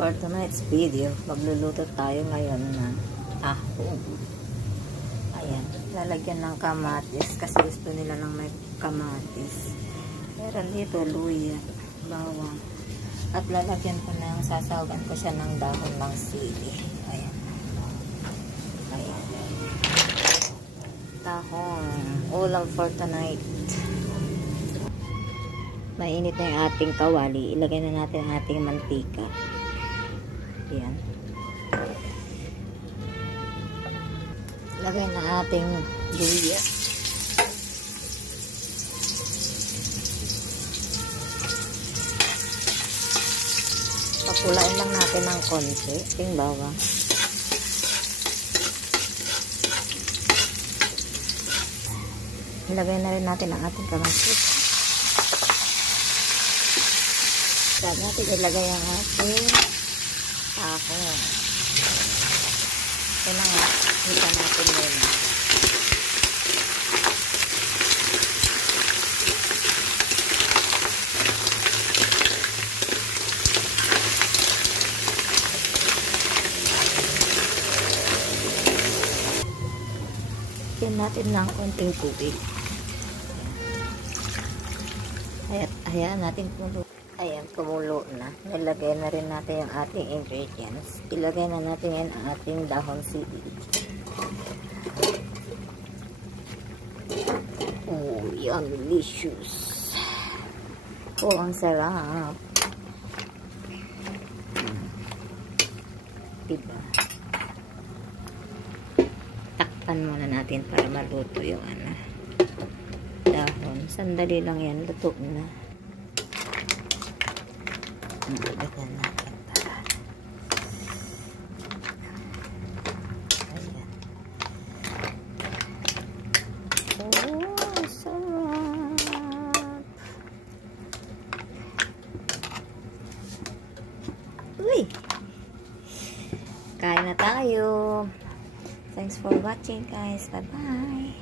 For tonight's video, magluluto tayo ngayon ng ahong. Ayan, lalagyan ng kamatis kasi gusto nila ng may kamatis. Meron dito luya, bawang. At lalagyan ko ng, sasawagan ko siya ng dahon ng sili. Ayan. Ayan. Tahong, ulam for tonight. Mainit na yung ating kawali. Ilagay na natin ang ating mantika. Ayan. Lagay na ating luya. Papulain lang natin ng konti. Ating bawang. Ilagay na rin natin ang ating kamatis. Saan natin ilagay ang ating ahong. Ito na nga, kita natin yun. Lagyan natin ng konting tubig. Hayaan natin kumulo. Ayan, kumulo na. Nilagay na rin natin yung ating ingredients. Ilagay na natin yan ang ating dahon sili. Oh, yan, delicious. Oh, ang sarap. Diba? Takpan muna natin para maluto yung dahon. Sandali lang yan, luto na. Lagyan natin para. Ayan. Oh, sarap. Uy! Kain na tayo. Thanks for watching, guys. Bye-bye.